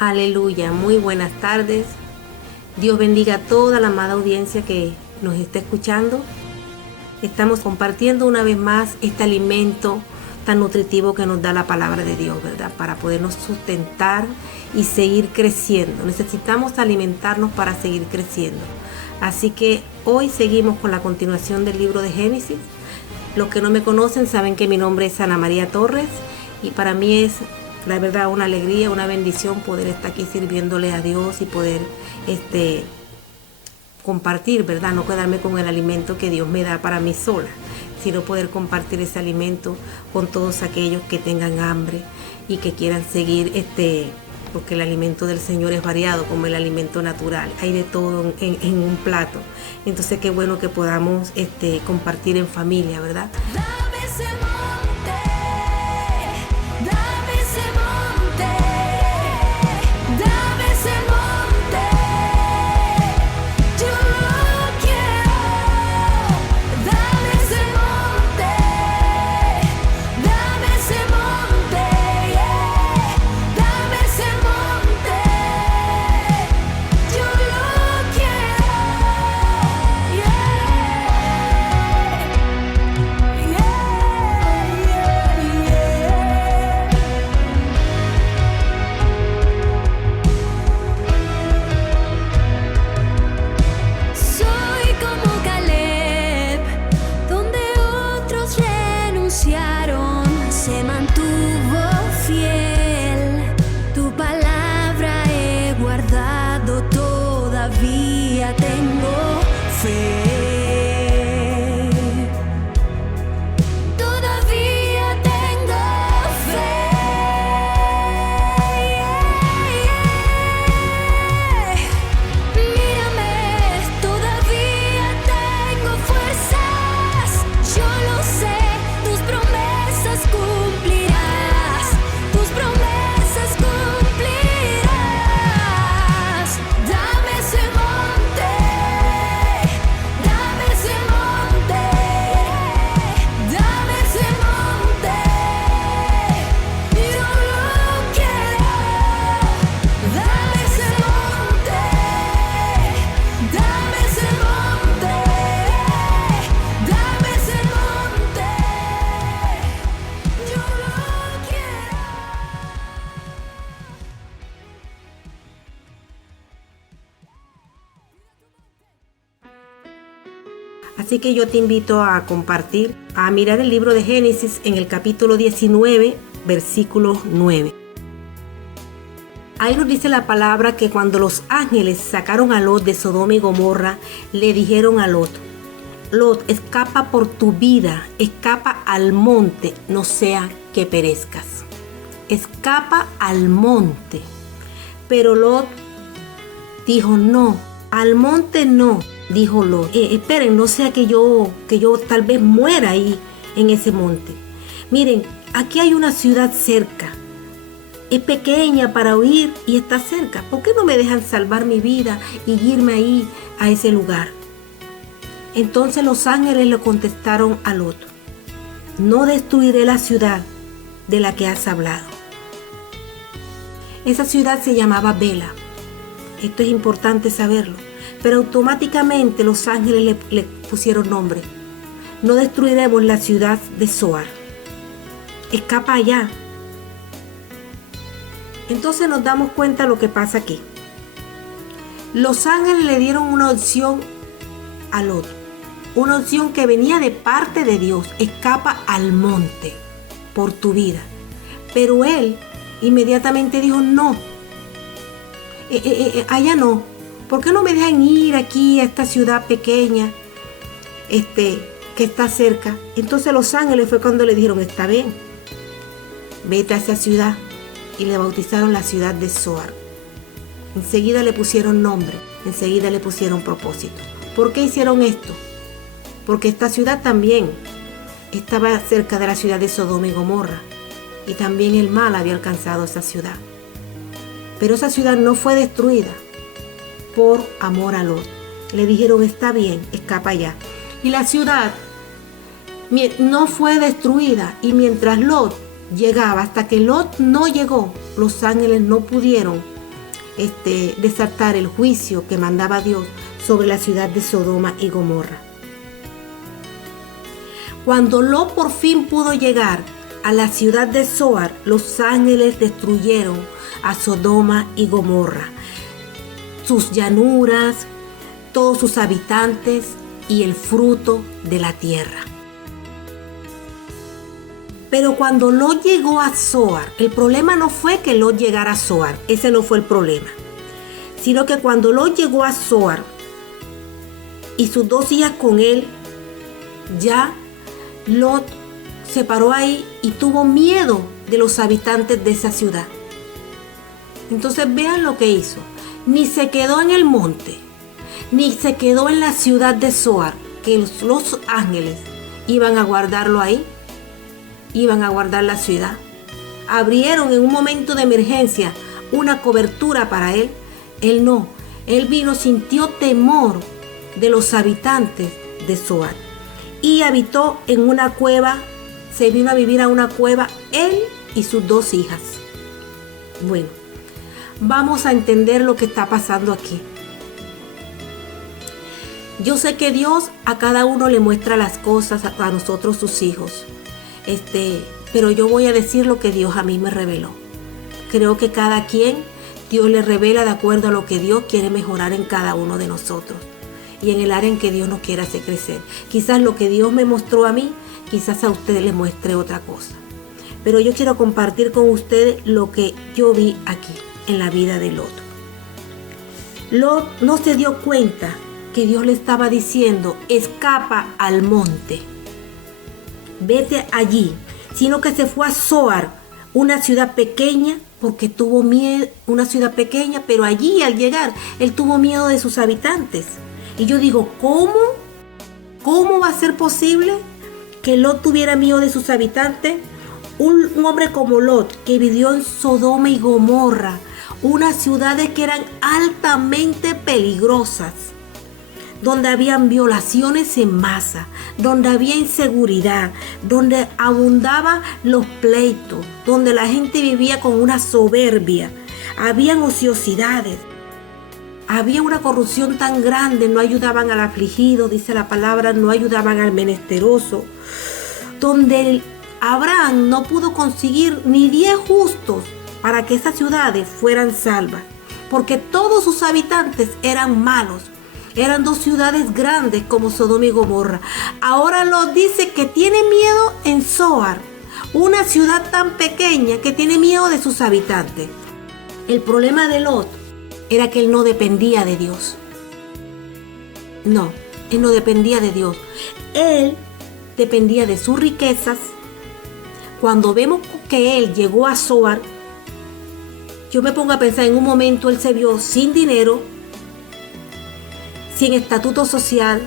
Aleluya, muy buenas tardes. Dios bendiga a toda la amada audiencia que nos está escuchando. Estamos compartiendo una vez más este alimento tan nutritivo que nos da la palabra de Dios, ¿verdad? Para podernos sustentar y seguir creciendo. Necesitamos alimentarnos para seguir creciendo. Así que hoy seguimos con la continuación del libro de Génesis. Los que no me conocen saben que mi nombre es Ana María Torres y para mí es la verdad una alegría, una bendición poder estar aquí sirviéndole a Dios y poder compartir, ¿verdad? No quedarme con el alimento que Dios me da para mí sola, sino poder compartir ese alimento con todos aquellos que tengan hambre y que quieran seguir porque el alimento del Señor es variado como el alimento natural, hay de todo en un plato. Entonces qué bueno que podamos compartir en familia, ¿verdad? Dame ese monte, dame ese monte, dame ese monte, yo lo quiero. Dame ese monte, dame ese monte, yeah. Dame ese monte, yo lo quiero, Soy como Caleb, donde otros renunciaron, se mantuvo fiel. Tu palabra he guardado, todavía tengo fe. Todavía tengo fe. Mírame, todavía tengo fuerzas. Yo lo sé, tus promesas cumplirás. Tus promesas cumplirás. Dame ese monte, dame ese monte, dame ese monte, yo lo quiero. Dame ese monte, dame ese monte, dame ese monte, yo lo quiero. Así que yo te invito a compartir, a mirar el libro de Génesis en el capítulo 19, versículo 9. Ahí nos dice la palabra que cuando los ángeles sacaron a Lot de Sodoma y Gomorra, le dijeron a Lot: Lot, escapa por tu vida, escapa al monte, no sea que perezcas. Escapa al monte. Pero Lot dijo: no, al monte no. Dijo Lot: esperen, no sea que yo tal vez muera ahí en ese monte. Miren, aquí hay una ciudad cerca. Es pequeña para huir y está cerca. ¿Por qué no me dejan salvar mi vida y irme ahí a ese lugar? Entonces los ángeles le contestaron a Lot: no destruiré la ciudad de la que has hablado. Esa ciudad se llamaba Bela. Esto es importante saberlo. Pero automáticamente los ángeles le pusieron nombre. No destruiremos la ciudad de Zoar. Escapa allá. Entonces nos damos cuenta de lo que pasa aquí. Los ángeles le dieron una opción a Lot. Una opción que venía de parte de Dios. Escapa al monte por tu vida. Pero él inmediatamente dijo: no. Allá no. ¿Por qué no me dejan ir aquí a esta ciudad pequeña que está cerca? Entonces los ángeles fue cuando le dijeron: está bien, vete a esa ciudad. Y le bautizaron la ciudad de Zoar. Enseguida le pusieron nombre, enseguida le pusieron propósito. ¿Por qué hicieron esto? Porque esta ciudad también estaba cerca de la ciudad de Sodoma y Gomorra. Y también el mal había alcanzado esa ciudad. Pero esa ciudad no fue destruida por amor a Lot. Le dijeron: está bien, escapa allá. Y la ciudad no fue destruida. Y mientras Lot llegaba, hasta que Lot no llegó, los ángeles no pudieron desatar el juicio que mandaba Dios sobre la ciudad de Sodoma y Gomorra. Cuando Lot por fin pudo llegar a la ciudad de Zoar, los ángeles destruyeron a Sodoma y Gomorra, sus llanuras, todos sus habitantes y el fruto de la tierra. Pero cuando Lot llegó a Zoar, el problema no fue que Lot llegara a Zoar, ese no fue el problema, sino que cuando Lot llegó a Zoar y sus 2 hijas con él, ya Lot se paró ahí y tuvo miedo de los habitantes de esa ciudad. Entonces vean lo que hizo. Ni se quedó en el monte, ni se quedó en la ciudad de Zoar, que los ángeles iban a guardarlo ahí, iban a guardar la ciudad. Abrieron en un momento de emergencia una cobertura para él. Él no, él vino, sintió temor de los habitantes de Zoar y habitó en una cueva. Se vino a vivir a una cueva él y sus 2 hijas. Bueno, vamos a entender lo que está pasando aquí. Yo sé que Dios a cada uno le muestra las cosas, a nosotros sus hijos. Pero yo voy a decir lo que Dios a mí me reveló. Creo que cada quien, Dios le revela de acuerdo a lo que Dios quiere mejorar en cada uno de nosotros y en el área en que Dios nos quiere hacer crecer. Quizás lo que Dios me mostró a mí, quizás a ustedes les muestre otra cosa. Pero yo quiero compartir con ustedes lo que yo vi aquí en la vida de Lot. Lot no se dio cuenta que Dios le estaba diciendo, escapa al monte, vete allí, sino que se fue a Zoar, una ciudad pequeña, porque tuvo miedo, una ciudad pequeña, pero allí al llegar, él tuvo miedo de sus habitantes. Y yo digo, ¿cómo? ¿Cómo va a ser posible que Lot tuviera miedo de sus habitantes? Un hombre como Lot, que vivió en Sodoma y Gomorra, unas ciudades que eran altamente peligrosas, donde habían violaciones en masa, donde había inseguridad, donde abundaban los pleitos, donde la gente vivía con una soberbia, habían ociosidades, había una corrupción tan grande, no ayudaban al afligido, dice la palabra, no ayudaban al menesteroso, donde Abraham no pudo conseguir ni 10 justos para que esas ciudades fueran salvas, porque todos sus habitantes eran malos. Eran 2 ciudades grandes como Sodoma y Gomorra. Ahora Lot dice que tiene miedo en Zoar, una ciudad tan pequeña que tiene miedo de sus habitantes. El problema de Lot era que él no dependía de Dios. No, él no dependía de Dios. Él dependía de sus riquezas. Cuando vemos que él llegó a Zoar, yo me pongo a pensar, en un momento él se vio sin dinero, sin estatuto social,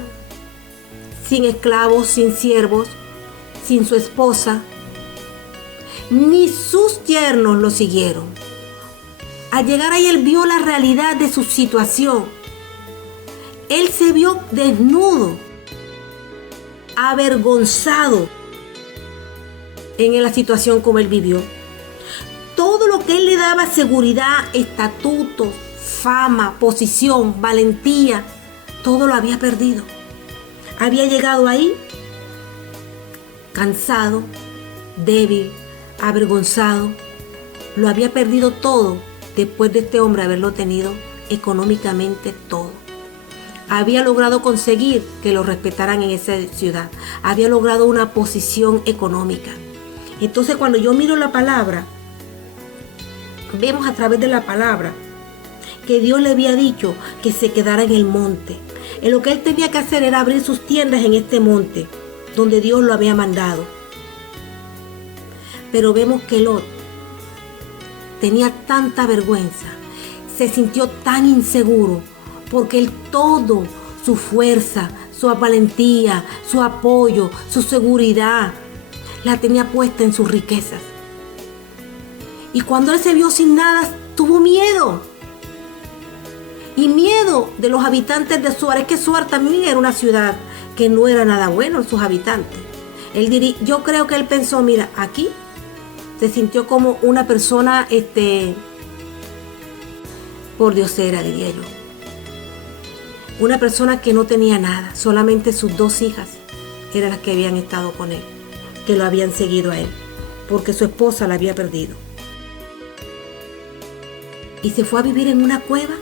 sin esclavos, sin siervos, sin su esposa, ni sus yernos lo siguieron. Al llegar ahí él vio la realidad de su situación. Él se vio desnudo, avergonzado en la situación como él vivió. Todo lo que él le daba seguridad, estatutos, fama, posición, valentía, todo lo había perdido. Había llegado ahí cansado, débil, avergonzado. Lo había perdido todo después de este hombre haberlo tenido económicamente todo. Había logrado conseguir que lo respetaran en esa ciudad. Había logrado una posición económica. Entonces cuando yo miro la palabra, vemos a través de la palabra que Dios le había dicho que se quedara en el monte. Y lo que él tenía que hacer era abrir sus tiendas en este monte, donde Dios lo había mandado. Pero vemos que Lot tenía tanta vergüenza, se sintió tan inseguro, porque él todo, su fuerza, su valentía, su apoyo, su seguridad, la tenía puesta en sus riquezas. Y cuando él se vio sin nada, tuvo miedo. Y miedo de los habitantes de Zoar. Es que Zoar también era una ciudad que no era nada bueno en sus habitantes. Yo creo que él pensó, mira, aquí se sintió como una persona por diosera, diría yo. Una persona que no tenía nada, solamente sus 2 hijas eran las que habían estado con él, que lo habían seguido a él, porque su esposa la había perdido. Y se fue a vivir en una cueva.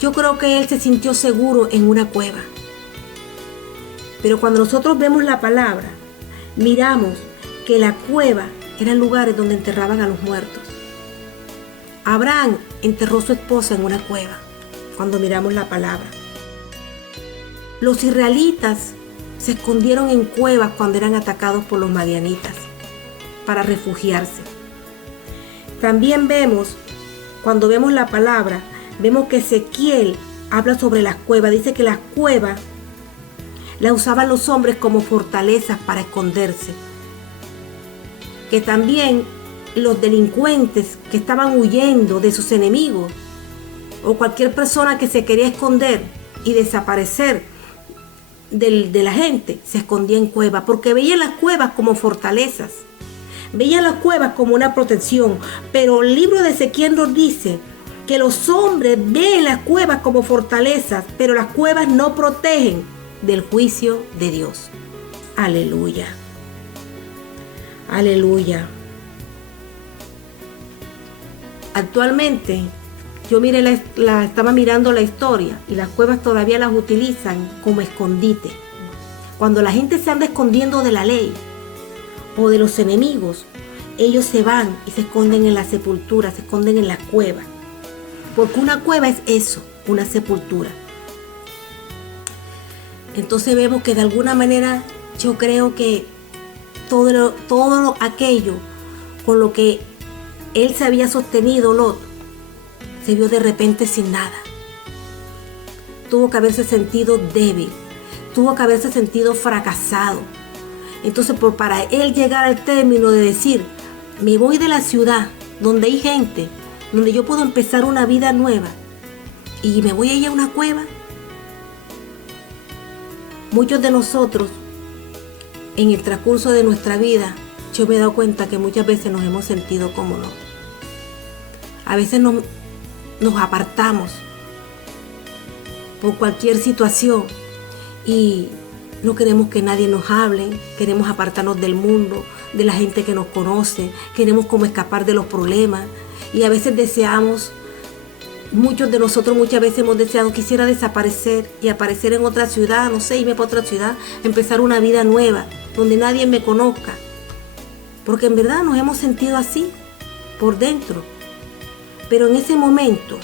Yo creo que él se sintió seguro en una cueva. Pero cuando nosotros vemos la palabra, miramos que la cueva eran lugares donde enterraban a los muertos. Abraham enterró a su esposa en una cueva, cuando miramos la palabra. Los israelitas se escondieron en cuevas cuando eran atacados por los madianitas para refugiarse. También vemos, cuando vemos la palabra, vemos que Ezequiel habla sobre las cuevas. Dice que las cuevas las usaban los hombres como fortalezas para esconderse. Que también los delincuentes que estaban huyendo de sus enemigos, o cualquier persona que se quería esconder y desaparecer de la gente, se escondía en cuevas, porque veían las cuevas como fortalezas, veían las cuevas como una protección. Pero el libro de Ezequiel nos dice que los hombres ven las cuevas como fortalezas, pero las cuevas no protegen del juicio de Dios. Aleluya. Aleluya. Actualmente, yo estaba mirando la historia y las cuevas todavía las utilizan como escondite. Cuando la gente se anda escondiendo de la ley o de los enemigos, ellos se van y se esconden en la sepultura, se esconden en la cueva. Porque una cueva es eso, una sepultura. Entonces vemos que de alguna manera yo creo que todo aquello con lo que él se había sostenido, Lot, se vio de repente sin nada. Tuvo que haberse sentido débil, tuvo que haberse sentido fracasado. Entonces, para él llegar al término de decir, me voy de la ciudad donde hay gente, donde yo puedo empezar una vida nueva, y me voy a ir a una cueva. Muchos de nosotros, en el transcurso de nuestra vida, yo me he dado cuenta que muchas veces nos hemos sentido como no. A veces nos apartamos por cualquier situación y no queremos que nadie nos hable, queremos apartarnos del mundo, de la gente que nos conoce, queremos como escapar de los problemas, y a veces deseamos, muchos de nosotros muchas veces hemos deseado, quisiera desaparecer y aparecer en otra ciudad, no sé, irme para otra ciudad, empezar una vida nueva, donde nadie me conozca, porque en verdad nos hemos sentido así, por dentro. Pero en ese momento,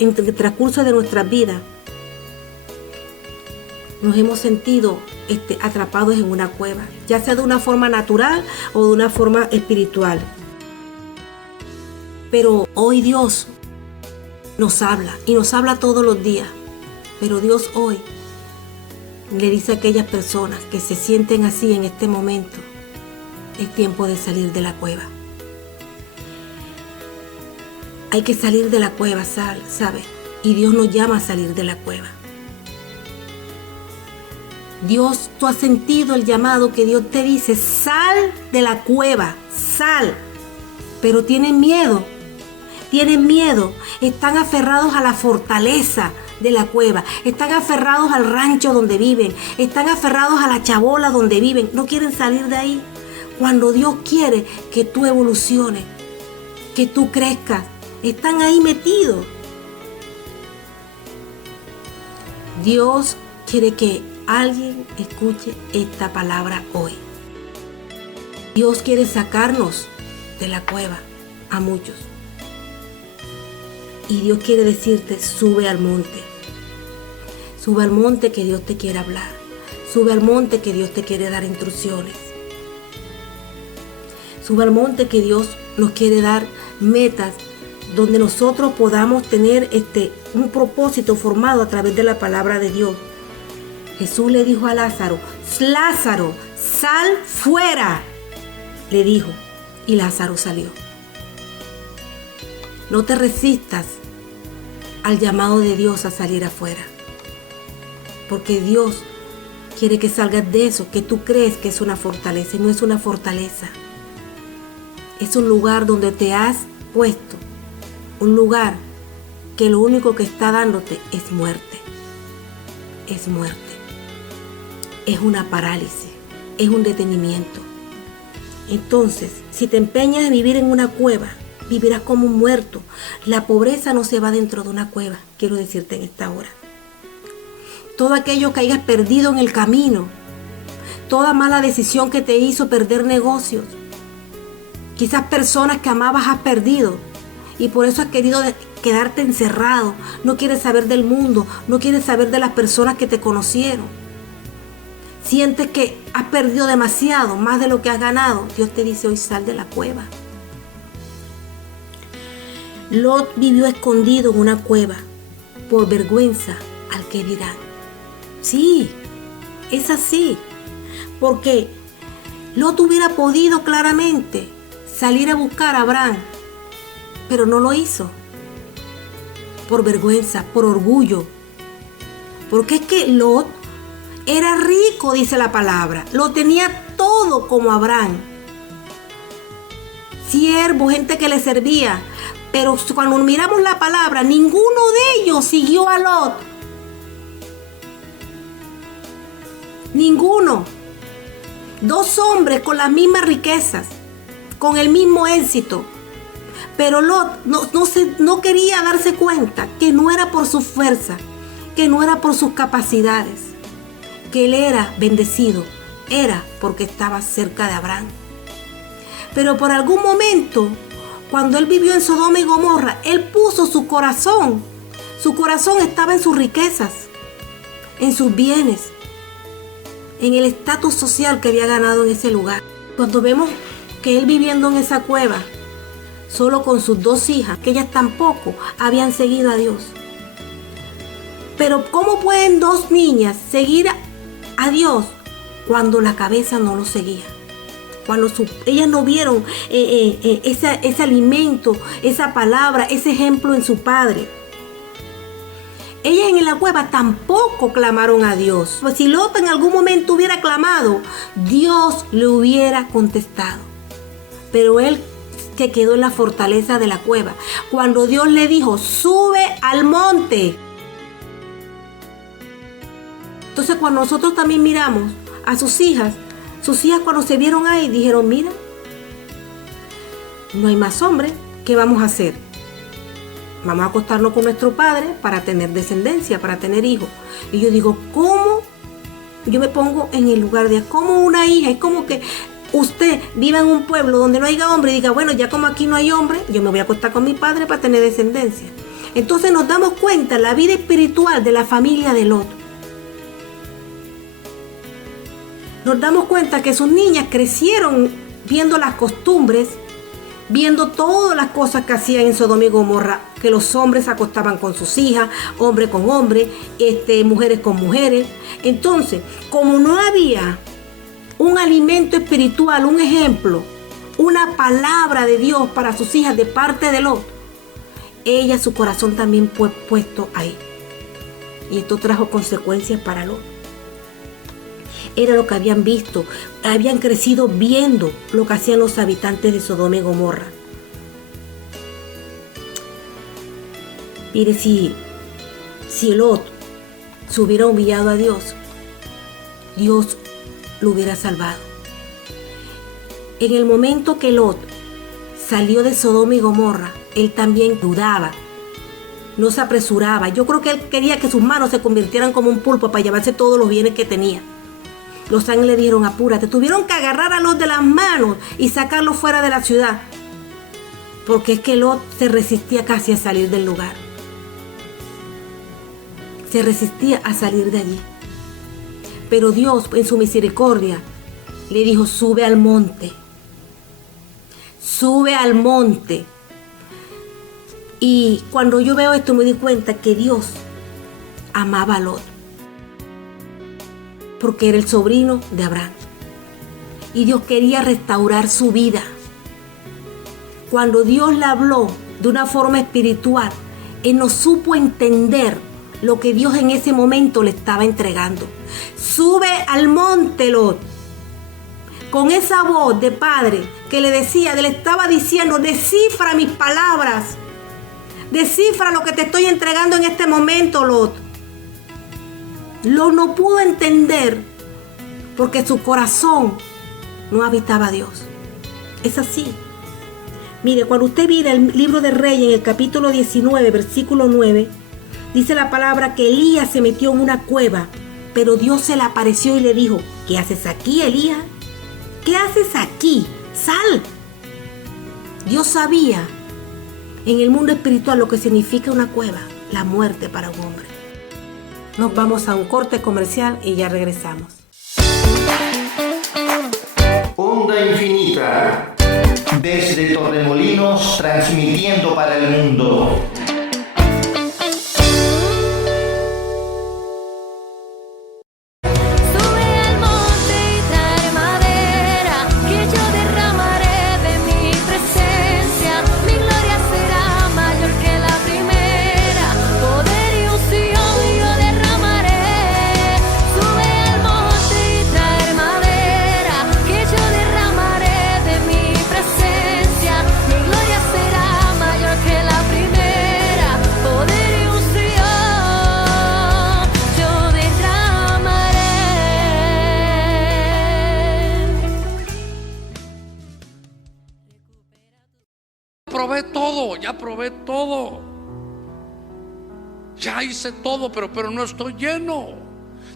en el transcurso de nuestra vida, nos hemos sentido atrapados en una cueva, ya sea de una forma natural o de una forma espiritual. Pero hoy Dios nos habla, y nos habla todos los días. Pero Dios hoy le dice a aquellas personas que se sienten así en este momento, es tiempo de salir de la cueva. Hay que salir de la cueva, ¿sabe? Y Dios nos llama a salir de la cueva. Dios, tú has sentido el llamado que Dios te dice, sal de la cueva, sal. Pero tienen miedo, están aferrados a la fortaleza de la cueva, están aferrados al rancho donde viven, están aferrados a la chabola donde viven, no quieren salir de ahí. Cuando Dios quiere que tú evoluciones, que tú crezcas, están ahí metidos. Dios quiere que alguien escuche esta palabra hoy. Dios quiere sacarnos de la cueva a muchos. Y Dios quiere decirte, sube al monte. Sube al monte que Dios te quiere hablar. Sube al monte que Dios te quiere dar instrucciones. Sube al monte que Dios nos quiere dar metas donde nosotros podamos tener un propósito formado a través de la palabra de Dios. Jesús le dijo a Lázaro, Lázaro, sal fuera, le dijo, y Lázaro salió. No te resistas al llamado de Dios a salir afuera, porque Dios quiere que salgas de eso que tú crees que es una fortaleza, y no es una fortaleza. Es un lugar donde te has puesto un lugar que lo único que está dándote es muerte. Es muerte. Es una parálisis. Es un detenimiento. Entonces, si te empeñas en vivir en una cueva, vivirás como un muerto. La pobreza no se va dentro de una cueva, quiero decirte en esta hora. Todo aquello que hayas perdido en el camino, toda mala decisión que te hizo perder negocios, quizás personas que amabas has perdido y por eso has querido quedarte encerrado, no quieres saber del mundo, no quieres saber de las personas que te conocieron. Sientes que has perdido demasiado, más de lo que has ganado. Dios te dice hoy: sal de la cueva. Lot vivió escondido en una cueva por vergüenza al que dirán. Sí, es así, porque Lot hubiera podido claramente salir a buscar a Abraham, pero no lo hizo. Por vergüenza, por orgullo. Porque es que Lot era rico, dice la palabra. Lo tenía todo como Abraham. Siervo, gente que le servía. Pero cuando miramos la palabra, ninguno de ellos siguió a Lot. Ninguno. Dos hombres con las mismas riquezas, con el mismo éxito. Pero Lot no quería darse cuenta que no era por su fuerza, que no era por sus capacidades, que él era bendecido, era porque estaba cerca de Abraham. Pero por algún momento, cuando él vivió en Sodoma y Gomorra, él puso su corazón estaba en sus riquezas, en sus bienes, en el estatus social que había ganado en ese lugar. Cuando vemos que él viviendo en esa cueva, solo con sus dos hijas, que ellas tampoco habían seguido a Dios. Pero ¿cómo pueden dos niñas seguir a Dios cuando la cabeza no lo seguía? Cuando ellas no vieron ese alimento, esa palabra, ese ejemplo en su padre. Ellas en la cueva tampoco clamaron a Dios. Pues si Lot en algún momento hubiera clamado, Dios le hubiera contestado. Pero él se quedó en la fortaleza de la cueva. Cuando Dios le dijo: sube al monte. Entonces cuando nosotros también miramos a sus hijas cuando se vieron ahí dijeron: mira, no hay más hombres, ¿qué vamos a hacer? Vamos a acostarnos con nuestro padre para tener descendencia, para tener hijos. Y yo digo, ¿cómo? Yo me pongo en el lugar de cómo una hija, es como que usted viva en un pueblo donde no haya hombre y diga, bueno, ya como aquí no hay hombre, yo me voy a acostar con mi padre para tener descendencia. Entonces nos damos cuenta la vida espiritual de la familia de Lot. Nos damos cuenta que sus niñas crecieron viendo las costumbres, viendo todas las cosas que hacían en Sodoma y Gomorra, que los hombres se acostaban con sus hijas, hombre con hombre, mujeres con mujeres. Entonces, como no había un alimento espiritual, un ejemplo, una palabra de Dios para sus hijas de parte de Lot, ella, su corazón también fue puesto ahí. Y esto trajo consecuencias para Lot. Era lo que habían visto, habían crecido viendo lo que hacían los habitantes de Sodoma y Gomorra. Mire, si Lot se hubiera humillado a Dios, Dios lo hubiera salvado. En el momento que Lot salió de Sodoma y Gomorra, él también dudaba, no se apresuraba. Yo creo que él quería que sus manos se convirtieran como un pulpo para llevarse todos los bienes que tenía. Los ángeles le dijeron: apúrate. Tuvieron que agarrar a Lot de las manos y sacarlo fuera de la ciudad, porque es que Lot se resistía casi a salir del lugar. Se resistía a salir de allí. Pero Dios, en su misericordia, le dijo: sube al monte. Sube al monte. Y cuando yo veo esto me di cuenta que Dios amaba a Lot, porque era el sobrino de Abraham. Y Dios quería restaurar su vida. Cuando Dios le habló de una forma espiritual, él no supo entender lo que Dios en ese momento le estaba entregando. Sube al monte, Lot. con esa voz de padre que le estaba diciendo, descifra mis palabras, descifra lo que te estoy entregando en este momento, Lot. Lot no pudo entender porque su corazón no habitaba a Dios. Es así. Mire, cuando usted mira el libro de Reyes en el capítulo 19, versículo 9, dice la palabra que Elías se metió en una cueva, pero Dios se le apareció y le dijo, ¿qué haces aquí, Elías? ¿Qué haces aquí? Sal. Dios sabía en el mundo espiritual lo que significa una cueva, la muerte para un hombre. Nos vamos a un corte comercial y ya regresamos. Onda Infinita, desde Torremolinos, transmitiendo para el mundo. Sube al monte y trae madera, que yo derramaré de mi presencia. Mi gloria será mayor que la primera, poder y unción yo derramaré. Sube al monte y trae madera, que yo derramaré de mi presencia. Mi gloria será mayor que la primera, poder y unción yo derramaré. Ya probé todo. Ya hice todo, pero no estoy lleno.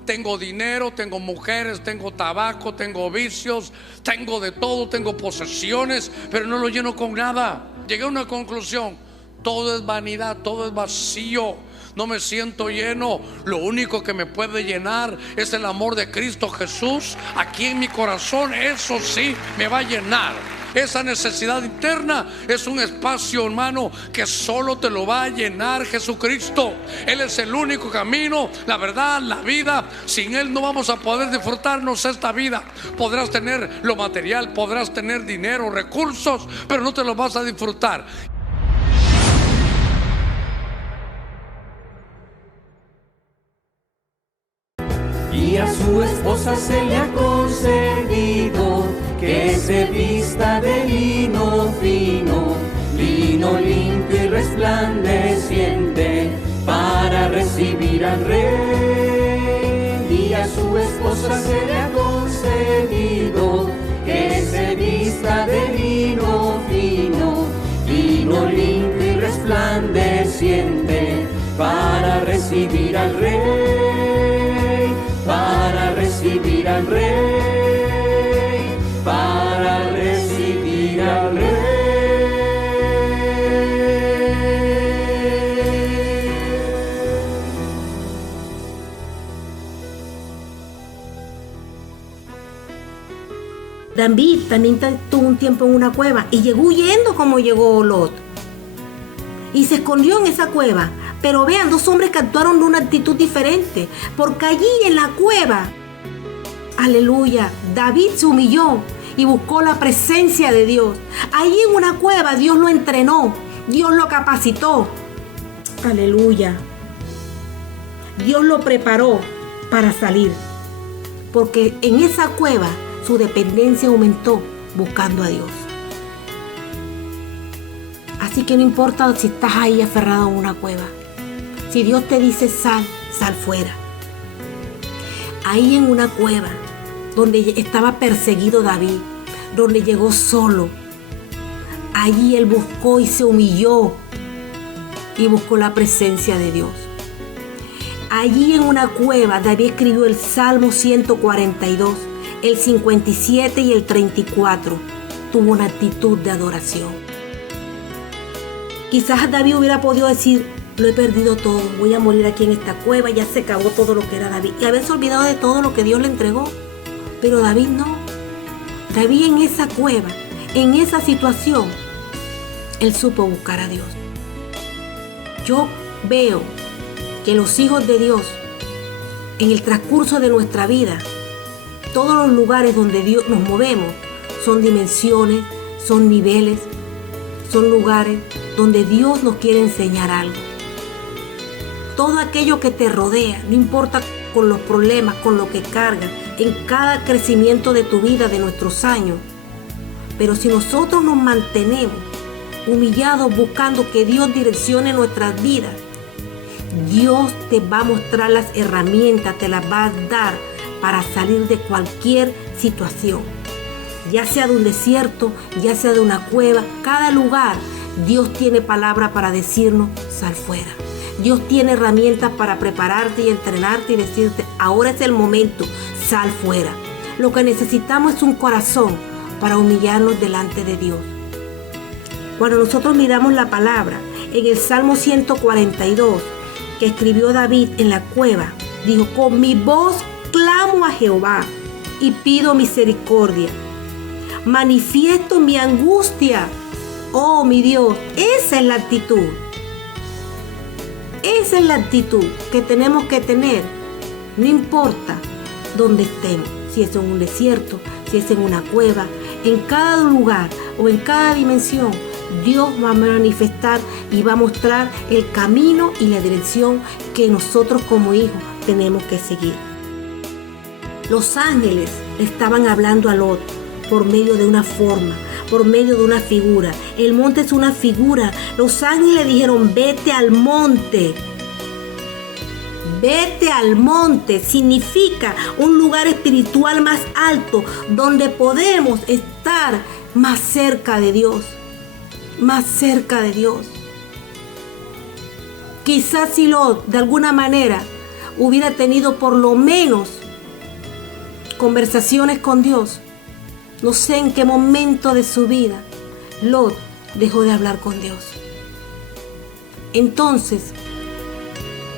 Tengo dinero, tengo mujeres, tengo tabaco, tengo vicios, tengo de todo, tengo posesiones, pero no lo lleno con nada. Llegué a una conclusión: todo es vanidad, todo es vacío. No me siento lleno. Lo único que me puede llenar es el amor de Cristo Jesús aquí en mi corazón. Eso sí me va a llenar. Esa necesidad interna es un espacio, hermano, que solo te lo va a llenar Jesucristo. Él es el único camino, la verdad, la vida. Sin Él no vamos a poder disfrutarnos esta vida. Podrás tener lo material, podrás tener dinero, recursos, pero no te lo vas a disfrutar. Y a su esposa se le ha concedido que se vista de lino fino, lino limpio y resplandeciente, para recibir al rey. Y a su esposa se le ha concedido que se vista de lino fino, lino limpio y resplandeciente, para recibir al rey, para recibir al rey, para recibir al rey. David también tuvo un tiempo en una cueva y llegó huyendo como llegó Lot. Y se escondió en esa cueva. Pero vean, dos hombres que actuaron de una actitud diferente. Porque allí en la cueva, aleluya, David se humilló y buscó la presencia de Dios. Allí en una cueva Dios lo entrenó, Dios lo capacitó. Aleluya. Dios lo preparó para salir. Porque en esa cueva su dependencia aumentó buscando a Dios. Así que no importa si estás ahí aferrado en una cueva. Si Dios te dice sal, sal fuera. Ahí en una cueva donde estaba perseguido David, donde llegó solo, allí él buscó y se humilló y buscó la presencia de Dios. Allí en una cueva David escribió el Salmo 142, el 57 y el 34. Tuvo una actitud de adoración. Quizás David hubiera podido decir, lo he perdido todo, voy a morir aquí en esta cueva, ya se acabó todo lo que era David, y haberse olvidado de todo lo que Dios le entregó. Pero David no. David en esa cueva, en esa situación, él supo buscar a Dios. Yo veo que los hijos de Dios, en el transcurso de nuestra vida, todos los lugares donde Dios nos movemos, son dimensiones, son niveles, son lugares donde Dios nos quiere enseñar algo. Todo aquello que te rodea, no importa con los problemas, con lo que cargas, en cada crecimiento de tu vida, de nuestros años. Pero si nosotros nos mantenemos humillados buscando que Dios direccione nuestras vidas, Dios te va a mostrar las herramientas, te las va a dar para salir de cualquier situación. Ya sea de un desierto, ya sea de una cueva, cada lugar, Dios tiene palabra para decirnos, sal fuera. Dios tiene herramientas para prepararte y entrenarte y decirte, ahora es el momento, sal fuera. Lo que necesitamos es un corazón para humillarnos delante de Dios. Cuando nosotros miramos la palabra, en el Salmo 142, que escribió David en la cueva, dijo, con mi voz clamo a Jehová y pido misericordia. Manifiesto mi angustia, oh mi Dios. Esa es la actitud. Esa es la actitud que tenemos que tener. No importa dónde estemos, si es en un desierto, si es en una cueva, en cada lugar o en cada dimensión, Dios va a manifestar y va a mostrar el camino y la dirección que nosotros como hijos tenemos que seguir. Los ángeles estaban hablando a Lot por medio de una forma, por medio de una figura. El monte es una figura. Los ángeles dijeron, vete al monte. Vete al monte significa un lugar espiritual más alto donde podemos estar más cerca de Dios. Más cerca de Dios. Quizás si Lot de alguna manera hubiera tenido por lo menos conversaciones con Dios, no sé en qué momento de su vida Lot dejó de hablar con Dios. Entonces,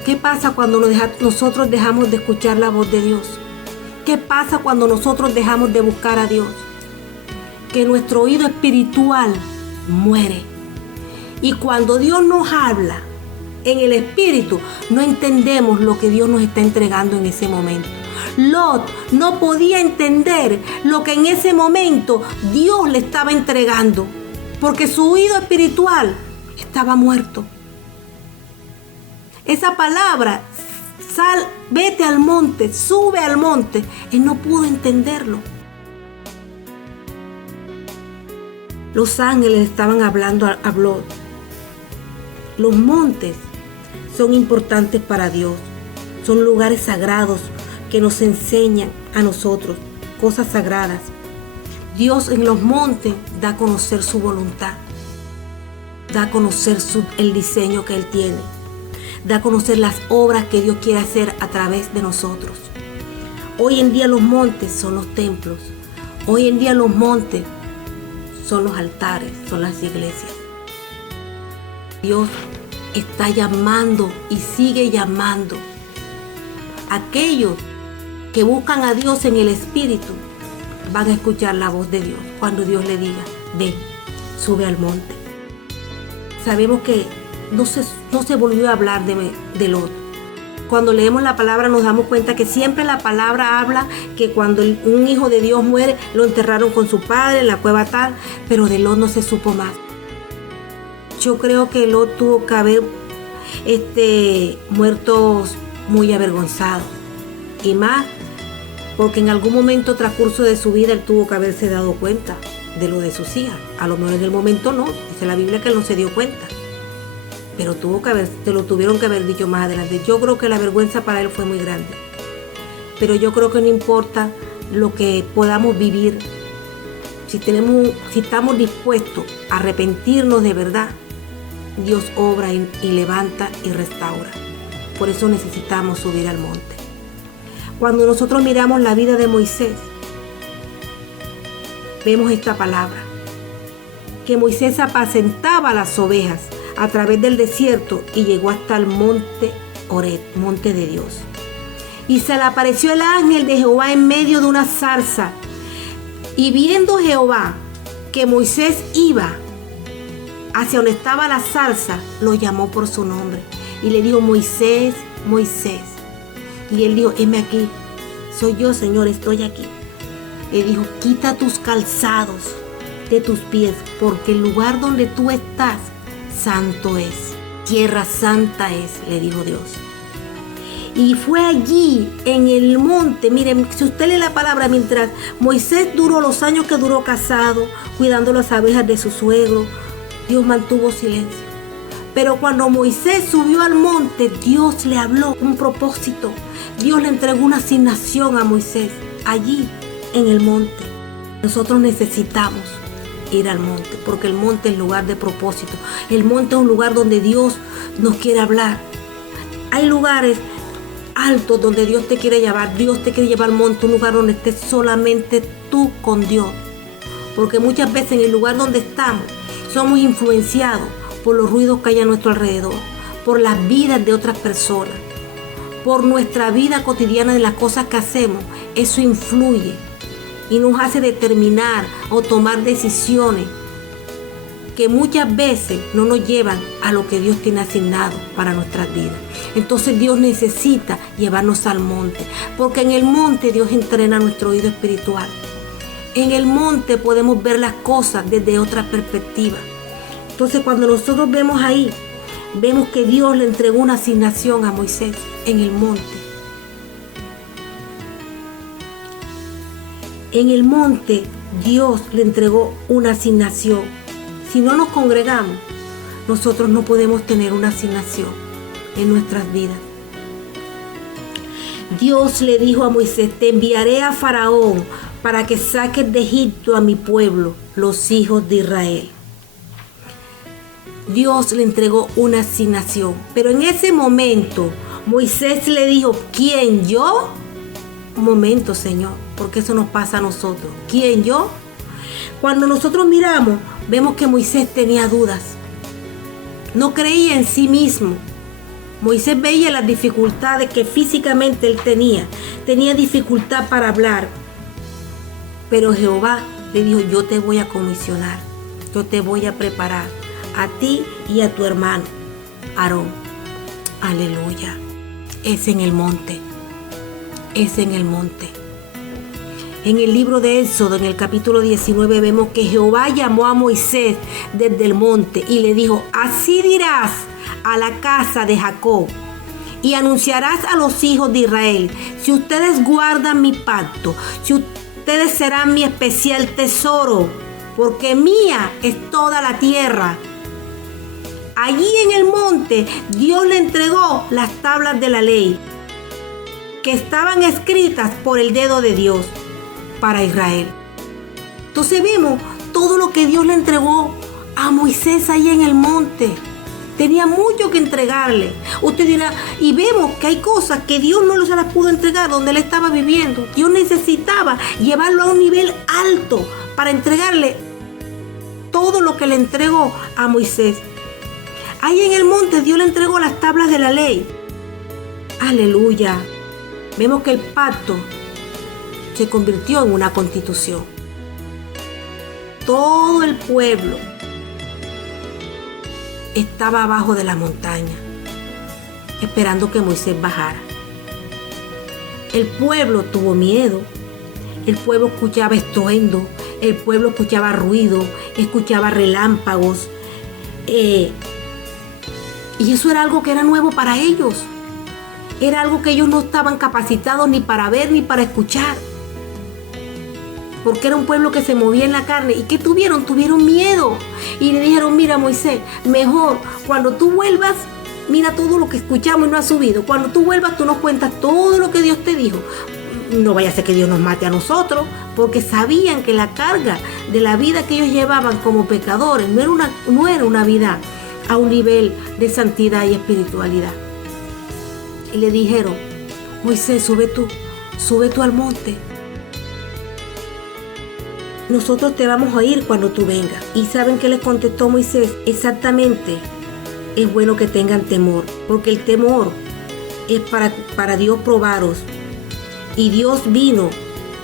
¿qué pasa cuando nosotros dejamos de escuchar la voz de Dios? ¿Qué pasa cuando nosotros dejamos de buscar a Dios? Que nuestro oído espiritual muere. Y cuando Dios nos habla en el espíritu, no entendemos lo que Dios nos está entregando en ese momento. Lot no podía entender lo que en ese momento Dios le estaba entregando, porque su oído espiritual estaba muerto. Esa palabra, sal, vete al monte, sube al monte, él no pudo entenderlo. Los ángeles estaban hablando a Lot. Los montes son importantes para Dios. Son lugares sagrados que nos enseñan a nosotros cosas sagradas. Dios en los montes da a conocer su voluntad. Da a conocer el diseño que Él tiene. Da a conocer las obras que Dios quiere hacer a través de nosotros. Hoy en día los montes son los templos. Hoy en día los montes son los altares, son las iglesias. Dios está llamando y sigue llamando. Aquellos que buscan a Dios en el Espíritu van a escuchar la voz de Dios cuando Dios le diga, ven, sube al monte. Sabemos que no se volvió a hablar de Lot. Cuando leemos la palabra nos damos cuenta que siempre la palabra habla que cuando un hijo de Dios muere, lo enterraron con su padre en la cueva tal, pero de Lot no se supo más. Yo creo que Lot tuvo que haber muerto muy avergonzado. Y más, porque en algún momento transcurso de su vida él tuvo que haberse dado cuenta de lo de sus hijas. A lo mejor en el momento no, dice la Biblia que él no se dio cuenta. Pero te lo tuvieron que haber dicho más adelante. Yo creo que la vergüenza para él fue muy grande. Pero yo creo que no importa lo que podamos vivir. Si estamos dispuestos a arrepentirnos de verdad, Dios obra y levanta y restaura. Por eso necesitamos subir al monte. Cuando nosotros miramos la vida de Moisés, vemos esta palabra. Que Moisés apacentaba las ovejas a través del desierto y llegó hasta el monte Horeb, monte de Dios. Y se le apareció el ángel de Jehová en medio de una zarza. Y viendo Jehová que Moisés iba hacia donde estaba la zarza, lo llamó por su nombre. Y le dijo, Moisés, Moisés. Y él dijo, heme aquí, soy yo, Señor, estoy aquí. Le dijo, quita tus calzados de tus pies, porque el lugar donde tú estás, santo es. Tierra santa es, le dijo Dios. Y fue allí, en el monte, miren, si usted lee la palabra, mientras Moisés duró los años que duró casado, cuidando las abejas de su suegro, Dios mantuvo silencio. Pero cuando Moisés subió al monte, Dios le habló un propósito. Dios le entregó una asignación a Moisés, allí, en el monte. Nosotros necesitamos ir al monte, porque el monte es lugar de propósito. El monte es un lugar donde Dios nos quiere hablar. Hay lugares altos donde Dios te quiere llevar. Dios te quiere llevar al monte, un lugar donde estés solamente tú con Dios. Porque muchas veces en el lugar donde estamos somos influenciados por los ruidos que hay a nuestro alrededor, por las vidas de otras personas, por nuestra vida cotidiana de las cosas que hacemos. Eso influye y nos hace determinar o tomar decisiones que muchas veces no nos llevan a lo que Dios tiene asignado para nuestras vidas. Entonces Dios necesita llevarnos al monte, porque en el monte Dios entrena nuestro oído espiritual. En el monte podemos ver las cosas desde otra perspectiva. Entonces cuando nosotros vemos ahí, vemos que Dios le entregó una asignación a Moisés en el monte. En el monte Dios le entregó una asignación. Si no nos congregamos, nosotros no podemos tener una asignación en nuestras vidas. Dios le dijo a Moisés: te enviaré a Faraón para que saques de Egipto a mi pueblo, los hijos de Israel. Dios le entregó una asignación, pero en ese momento Moisés le dijo: ¿quién, yo? Un momento, Señor, porque eso nos pasa a nosotros. ¿Quién, yo? Cuando nosotros miramos, vemos que Moisés tenía dudas. No creía en sí mismo. Moisés veía las dificultades que físicamente él tenía. Tenía dificultad para hablar. Pero Jehová le dijo: yo te voy a comisionar. Yo te voy a preparar a ti y a tu hermano Aarón. Aleluya. Es en el monte. Es en el monte. En el libro de Éxodo, en el capítulo 19, vemos que Jehová llamó a Moisés desde el monte y le dijo: así dirás a la casa de Jacob y anunciarás a los hijos de Israel: si ustedes guardan mi pacto, si ustedes serán mi especial tesoro, porque mía es toda la tierra. Allí en el monte Dios le entregó las tablas de la ley, que estaban escritas por el dedo de Dios para Israel. Entonces vemos todo lo que Dios le entregó a Moisés ahí en el monte. Tenía mucho que entregarle. Usted dirá, y vemos que hay cosas que Dios no se las pudo entregar donde él estaba viviendo. Dios necesitaba llevarlo a un nivel alto para entregarle todo lo que le entregó a Moisés. Ahí en el monte Dios le entregó las tablas de la ley. Aleluya. Vemos que el pacto se convirtió en una constitución. Todo el pueblo estaba abajo de la montaña, esperando que Moisés bajara. El pueblo tuvo miedo. El pueblo escuchaba estruendo. El pueblo escuchaba ruido. Escuchaba relámpagos. Y eso era algo que era nuevo para ellos. Era algo que ellos no estaban capacitados ni para ver ni para escuchar. Porque era un pueblo que se movía en la carne. ¿Y qué tuvieron? Tuvieron miedo. Y le dijeron: mira, Moisés, mejor cuando tú vuelvas, mira todo lo que escuchamos y no has subido. Cuando tú vuelvas, tú nos cuentas todo lo que Dios te dijo. No vaya a ser que Dios nos mate a nosotros, porque sabían que la carga de la vida que ellos llevaban como pecadores no era una vida a un nivel de santidad y espiritualidad. Y le dijeron: Moisés, sube tú al monte. Nosotros te vamos a ir cuando tú vengas. ¿Y saben qué les contestó Moisés? Exactamente. Es bueno que tengan temor, porque el temor es para Dios probaros. Y Dios vino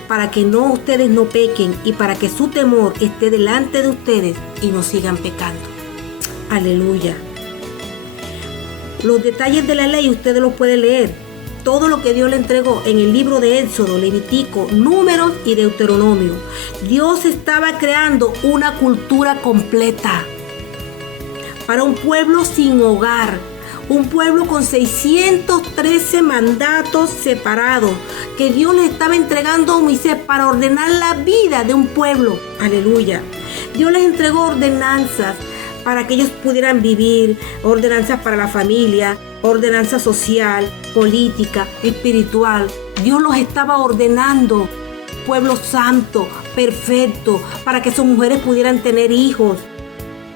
para que ustedes no pequen y para que su temor esté delante de ustedes y no sigan pecando. Aleluya. Los detalles de la ley ustedes los pueden leer. Todo lo que Dios le entregó en el libro de Éxodo, Levítico, Números y Deuteronomio. Dios estaba creando una cultura completa para un pueblo sin hogar, Un pueblo con 613 mandatos separados que Dios le estaba entregando a Moisés para ordenar la vida de un pueblo. Aleluya. Dios les entregó ordenanzas para que ellos pudieran vivir, ordenanzas para la familia, ordenanza social, política, espiritual. Dios los estaba ordenando. Pueblo santo, perfecto, para que sus mujeres pudieran tener hijos.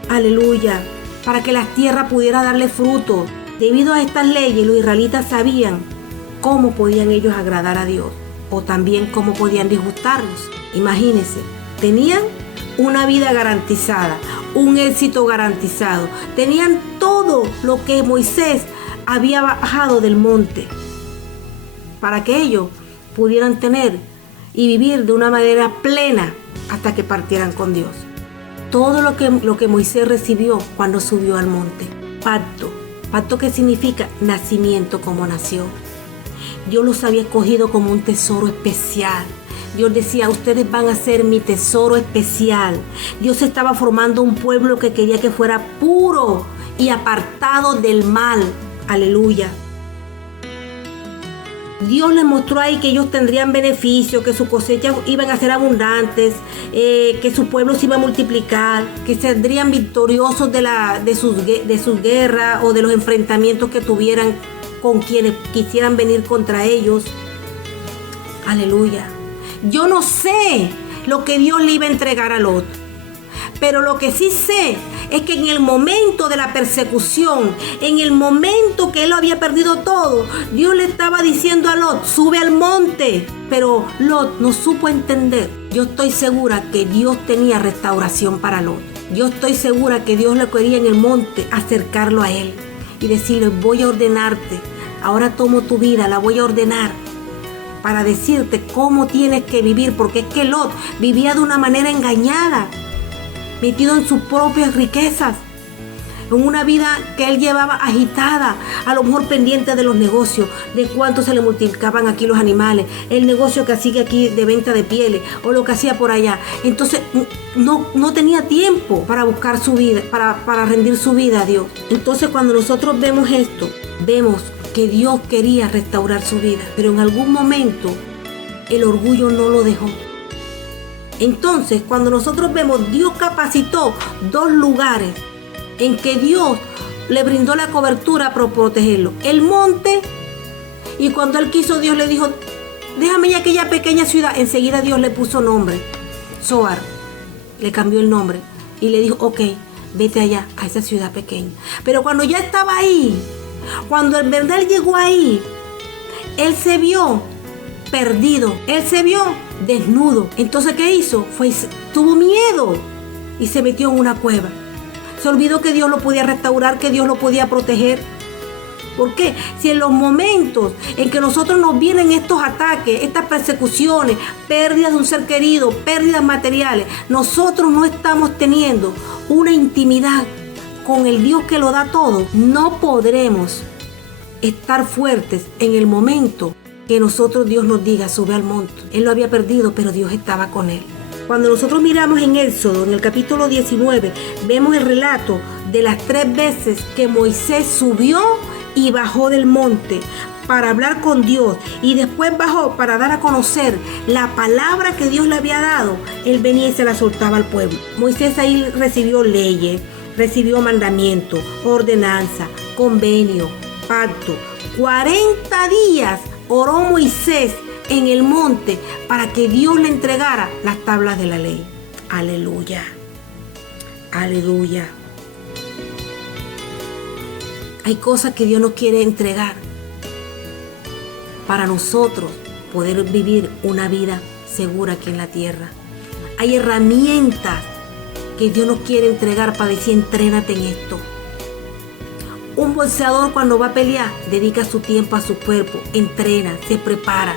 Aleluya. Para que la tierra pudiera darle fruto. Debido a estas leyes, los israelitas sabían cómo podían ellos agradar a Dios o también cómo podían disgustarlos. Imagínense, tenían una vida garantizada, un éxito garantizado. Tenían todo lo que Moisés había bajado del monte para que ellos pudieran tener y vivir de una manera plena hasta que partieran con Dios. Todo lo que Moisés recibió cuando subió al monte. Pacto que significa nacimiento, como nació. Dios los había escogido como un tesoro especial. Dios decía, ustedes van a ser mi tesoro especial. Dios estaba formando un pueblo que quería que fuera puro y apartado del mal. Aleluya. Dios les mostró ahí que ellos tendrían beneficio, que sus cosechas iban a ser abundantes, que su pueblo se iba a multiplicar, que saldrían victoriosos de sus guerras o de los enfrentamientos que tuvieran con quienes quisieran venir contra ellos. Aleluya. Yo no sé lo que Dios le iba a entregar a Lot, pero lo que sí sé es que en el momento de la persecución, en el momento que él lo había perdido todo, Dios le estaba diciendo a Lot, sube al monte. Pero Lot no supo entender. Yo estoy segura que Dios tenía restauración para Lot. Yo estoy segura que Dios le quería en el monte acercarlo a él y decirle, voy a ordenarte. Ahora tomo tu vida, la voy a ordenar para decirte cómo tienes que vivir, porque es que Lot vivía de una manera engañada, metido en sus propias riquezas, en una vida que él llevaba agitada, a lo mejor pendiente de los negocios, de cuánto se le multiplicaban aquí los animales, el negocio que hacía aquí de venta de pieles, o lo que hacía por allá. Entonces no tenía tiempo para buscar su vida, para rendir su vida a Dios. Entonces cuando nosotros vemos esto, vemos que Dios quería restaurar su vida, pero en algún momento el orgullo no lo dejó. Entonces, cuando nosotros vemos, Dios capacitó 2 lugares en que Dios le brindó la cobertura para protegerlo. El monte, y cuando él quiso, Dios le dijo, déjame ya aquella pequeña ciudad. Enseguida Dios le puso nombre, Zoar, le cambió el nombre y le dijo, ok, vete allá, a esa ciudad pequeña. Pero cuando ya estaba ahí, cuando en verdad él llegó ahí, él se vio perdido, él se vio desnudo. Entonces, ¿qué hizo? Tuvo miedo y se metió en una cueva. Se olvidó que Dios lo podía restaurar, que Dios lo podía proteger. ¿Por qué? Si en los momentos en que nosotros nos vienen estos ataques, estas persecuciones, pérdidas de un ser querido, pérdidas materiales, nosotros no estamos teniendo una intimidad con el Dios que lo da todo, no podremos estar fuertes en el momento que nosotros Dios nos diga, sube al monte. Él lo había perdido, pero Dios estaba con él. Cuando nosotros miramos en Éxodo, en el capítulo 19, vemos el relato de las 3 veces que Moisés subió y bajó del monte para hablar con Dios, y después bajó para dar a conocer la palabra que Dios le había dado. Él venía y se la soltaba al pueblo. Moisés ahí recibió leyes, recibió mandamientos, ordenanza, convenio, pacto. 40 días oró Moisés en el monte para que Dios le entregara las tablas de la ley. Aleluya. Aleluya. Hay cosas que Dios nos quiere entregar para nosotros poder vivir una vida segura aquí en la tierra. Hay herramientas que Dios nos quiere entregar para decir, entrénate en esto. Un boxeador cuando va a pelear dedica su tiempo a su cuerpo, entrena, se prepara.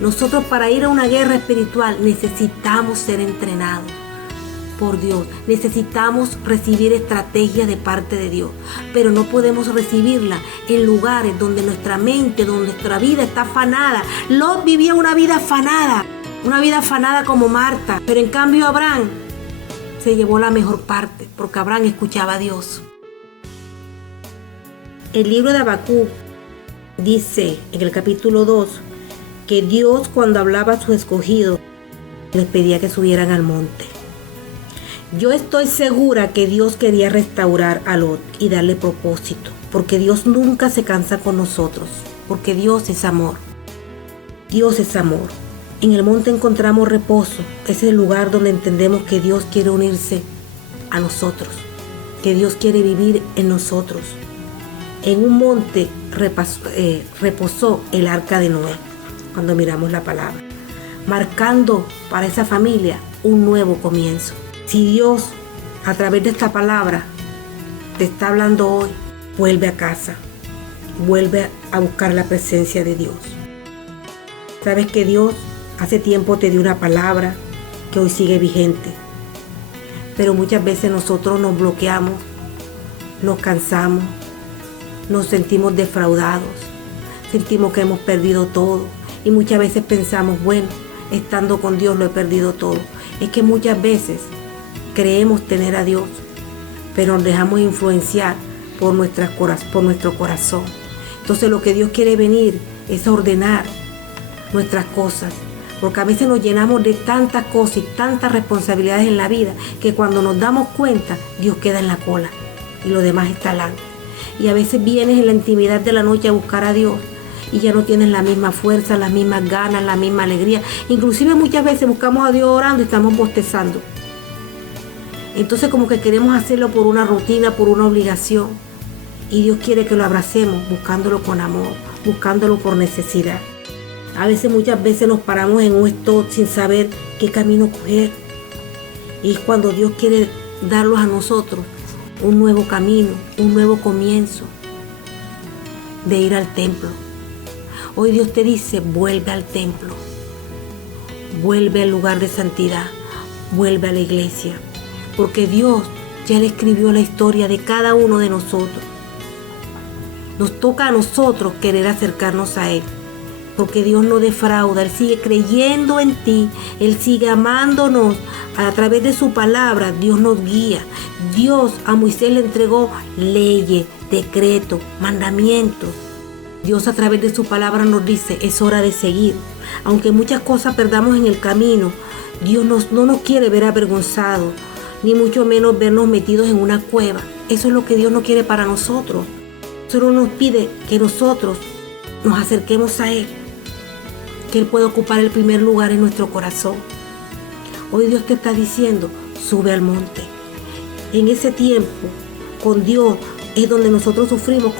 Nosotros para ir a una guerra espiritual necesitamos ser entrenados por Dios. Necesitamos recibir estrategias de parte de Dios, pero no podemos recibirla en lugares donde nuestra mente, donde nuestra vida está afanada. Lot vivía una vida afanada como Marta, pero en cambio Abraham se llevó la mejor parte, porque Abraham escuchaba a Dios. El libro de Habacuc dice en el capítulo 2 que Dios, cuando hablaba a sus escogidos, les pedía que subieran al monte. Yo estoy segura que Dios quería restaurar a Lot y darle propósito, porque Dios nunca se cansa con nosotros, porque Dios es amor. Dios es amor. En el monte encontramos reposo. Es el lugar donde entendemos que Dios quiere unirse a nosotros, que Dios quiere vivir en nosotros. En un monte reposó el arca de Noé, cuando miramos la palabra, marcando para esa familia un nuevo comienzo. Si Dios, a través de esta palabra, te está hablando hoy, vuelve a casa, vuelve a buscar la presencia de Dios. Sabes que Dios hace tiempo te dio una palabra que hoy sigue vigente, pero muchas veces nosotros nos bloqueamos, nos cansamos, nos sentimos defraudados, sentimos que hemos perdido todo y muchas veces pensamos, bueno, estando con Dios lo he perdido todo. Es que muchas veces creemos tener a Dios, pero nos dejamos influenciar por nuestro corazón. Entonces lo que Dios quiere venir es ordenar nuestras cosas, porque a veces nos llenamos de tantas cosas y tantas responsabilidades en la vida que cuando nos damos cuenta, Dios queda en la cola y lo demás está adelante. Y a veces vienes en la intimidad de la noche a buscar a Dios y ya no tienes la misma fuerza, las mismas ganas, la misma alegría. Inclusive muchas veces buscamos a Dios orando y estamos bostezando. Entonces como que queremos hacerlo por una rutina, por una obligación. Y Dios quiere que lo abracemos buscándolo con amor, buscándolo por necesidad. A veces, muchas veces nos paramos en un stop sin saber qué camino coger. Y es cuando Dios quiere darlos a nosotros un nuevo camino, un nuevo comienzo de ir al templo. Hoy Dios te dice, vuelve al templo, vuelve al lugar de santidad, vuelve a la iglesia, porque Dios ya le escribió la historia de cada uno de nosotros. Nos toca a nosotros querer acercarnos a Él, porque Dios no defrauda. Él sigue creyendo en ti, Él sigue amándonos. A través de su palabra, Dios nos guía. Dios a Moisés le entregó leyes, decretos, mandamientos. Dios a través de su palabra nos dice, es hora de seguir. Aunque muchas cosas perdamos en el camino, Dios no nos quiere ver avergonzados, ni mucho menos vernos metidos en una cueva. Eso es lo que Dios no quiere para nosotros. Solo nos pide que nosotros nos acerquemos a Él, que Él pueda ocupar el primer lugar en nuestro corazón. Hoy Dios te está diciendo, sube al monte. En ese tiempo, con Dios, es donde nosotros sufrimos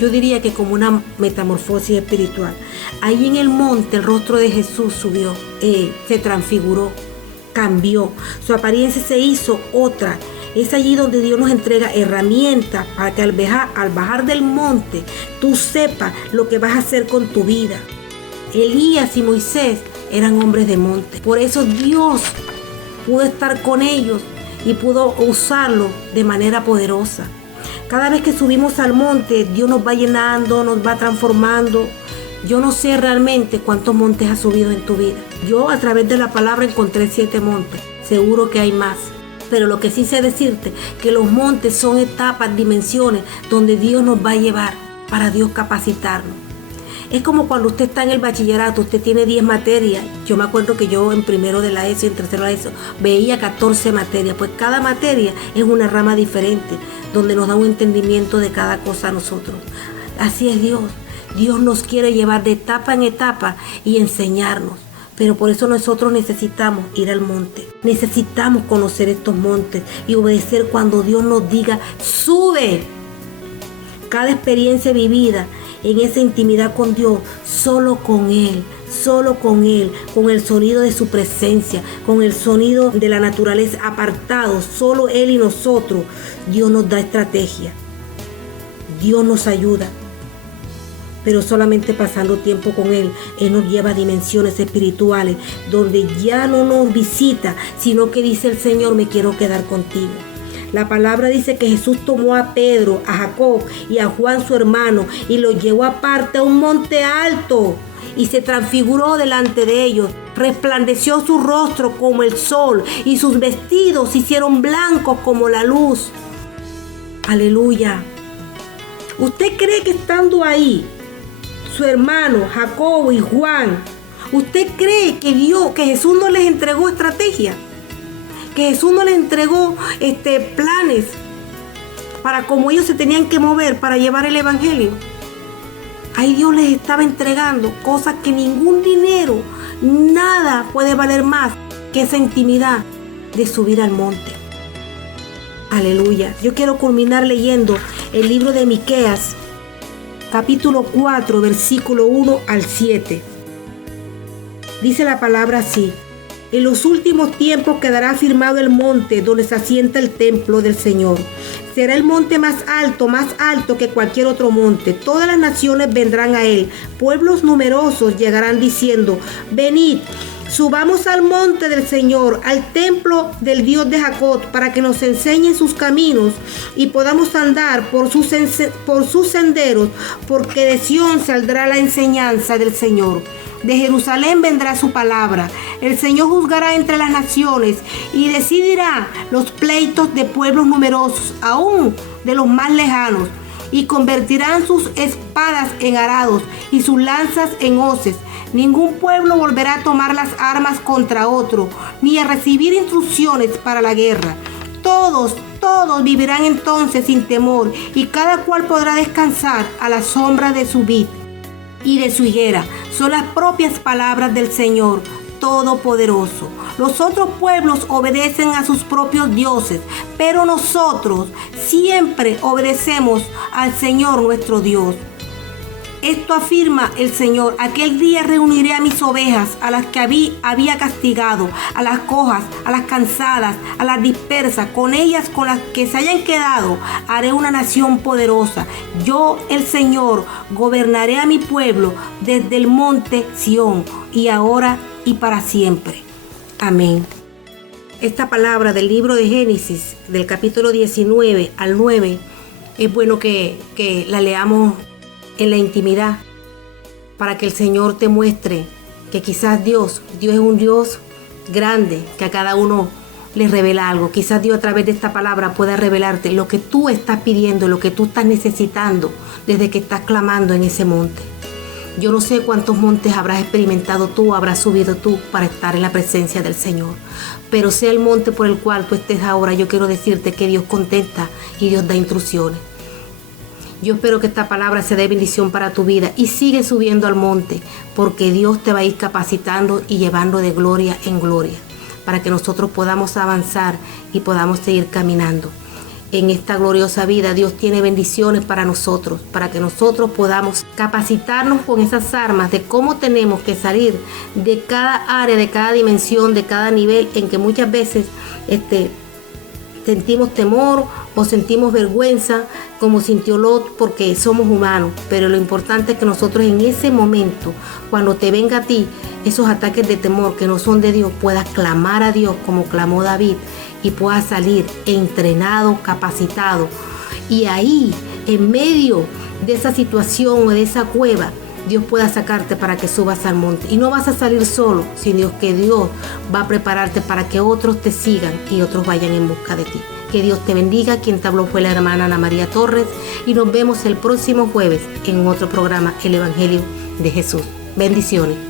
yo diría que como una metamorfosis espiritual. Ahí en el monte el rostro de Jesús subió, se transfiguró, cambió, su apariencia se hizo otra. Es allí donde Dios nos entrega herramientas para que al bajar del monte tú sepas lo que vas a hacer con tu vida. Elías y Moisés eran hombres de monte. Por eso Dios pudo estar con ellos y pudo usarlos de manera poderosa. Cada vez que subimos al monte, Dios nos va llenando, nos va transformando. Yo no sé realmente cuántos montes has subido en tu vida. Yo a través de la palabra encontré 7 montes. Seguro que hay más. Pero lo que sí sé decirte, que los montes son etapas, dimensiones, donde Dios nos va a llevar para Dios capacitarnos. Es como cuando usted está en el bachillerato, usted tiene 10 materias. Yo me acuerdo que yo en primero de la ESO y en tercero de la ESO veía 14 materias. Pues cada materia es una rama diferente, donde nos da un entendimiento de cada cosa a nosotros. Así es Dios. Dios nos quiere llevar de etapa en etapa y enseñarnos. Pero por eso nosotros necesitamos ir al monte. Necesitamos conocer estos montes y obedecer cuando Dios nos diga, sube. Cada experiencia vivida en esa intimidad con Dios, solo con Él, con el sonido de su presencia, con el sonido de la naturaleza apartados, solo Él y nosotros. Dios nos da estrategia, Dios nos ayuda. Pero solamente pasando tiempo con Él, Él nos lleva a dimensiones espirituales donde ya no nos visita, sino que dice el Señor, me quiero quedar contigo. La palabra dice que Jesús tomó a Pedro, a Jacob y a Juan su hermano y los llevó aparte a un monte alto y se transfiguró delante de ellos. Resplandeció su rostro como el sol y sus vestidos se hicieron blancos como la luz. Aleluya. ¿Usted cree que estando ahí, su hermano Jacobo y Juan, usted cree que Jesús no les entregó estrategia? Que Jesús no les entregó planes para cómo ellos se tenían que mover para llevar el evangelio. Ahí Dios les estaba entregando cosas que ningún dinero, nada puede valer más que esa intimidad de subir al monte. Aleluya. Yo quiero culminar leyendo el libro de Miqueas, capítulo 4, versículo 1 al 7. Dice la palabra así: en los últimos tiempos quedará firmado el monte donde se asienta el templo del Señor. Será el monte más alto que cualquier otro monte. Todas las naciones vendrán a él. Pueblos numerosos llegarán diciendo: venid, subamos al monte del Señor, al templo del Dios de Jacob, para que nos enseñe sus caminos y podamos andar por sus senderos, porque de Sión saldrá la enseñanza del Señor. De Jerusalén vendrá su palabra. El Señor juzgará entre las naciones y decidirá los pleitos de pueblos numerosos, aún de los más lejanos, y convertirán sus espadas en arados y sus lanzas en hoces. Ningún pueblo volverá a tomar las armas contra otro, ni a recibir instrucciones para la guerra. Todos vivirán entonces sin temor, y cada cual podrá descansar a la sombra de su vid y de su higuera. Son las propias palabras del Señor Todopoderoso. Los otros pueblos obedecen a sus propios dioses, pero nosotros siempre obedecemos al Señor nuestro Dios. Esto afirma el Señor: aquel día reuniré a mis ovejas, a las que había castigado, a las cojas, a las cansadas, a las dispersas. Con ellas, con las que se hayan quedado, haré una nación poderosa. Yo, el Señor, gobernaré a mi pueblo desde el monte Sión, y ahora y para siempre. Amén. Esta palabra del libro de Génesis, del capítulo 19 al 9, es bueno que la leamos en la intimidad, para que el Señor te muestre que quizás Dios es un Dios grande, que a cada uno le revela algo. Quizás Dios, a través de esta palabra, pueda revelarte lo que tú estás pidiendo, lo que tú estás necesitando desde que estás clamando en ese monte. Yo no sé cuántos montes habrás experimentado tú, habrás subido tú para estar en la presencia del Señor, pero sea el monte por el cual tú estés ahora, yo quiero decirte que Dios contesta y Dios da instrucciones. Yo espero que esta palabra sea de bendición para tu vida, y sigue subiendo al monte, porque Dios te va a ir capacitando y llevando de gloria en gloria, para que nosotros podamos avanzar y podamos seguir caminando en esta gloriosa vida. Dios tiene bendiciones para nosotros, para que nosotros podamos capacitarnos con esas armas de cómo tenemos que salir de cada área, de cada dimensión, de cada nivel en que muchas veces sentimos temor o sentimos vergüenza, como sintió Lot, porque somos humanos. Pero lo importante es que nosotros en ese momento, cuando te venga a ti esos ataques de temor que no son de Dios, puedas clamar a Dios como clamó David, y puedas salir entrenado, capacitado. Y ahí, en medio de esa situación o de esa cueva, Dios pueda sacarte para que subas al monte. Y no vas a salir solo, sino que Dios va a prepararte para que otros te sigan y otros vayan en busca de ti. Que Dios te bendiga. Quien te habló fue la hermana Ana María Torres, y nos vemos el próximo jueves en otro programa, El Evangelio de Jesús. Bendiciones.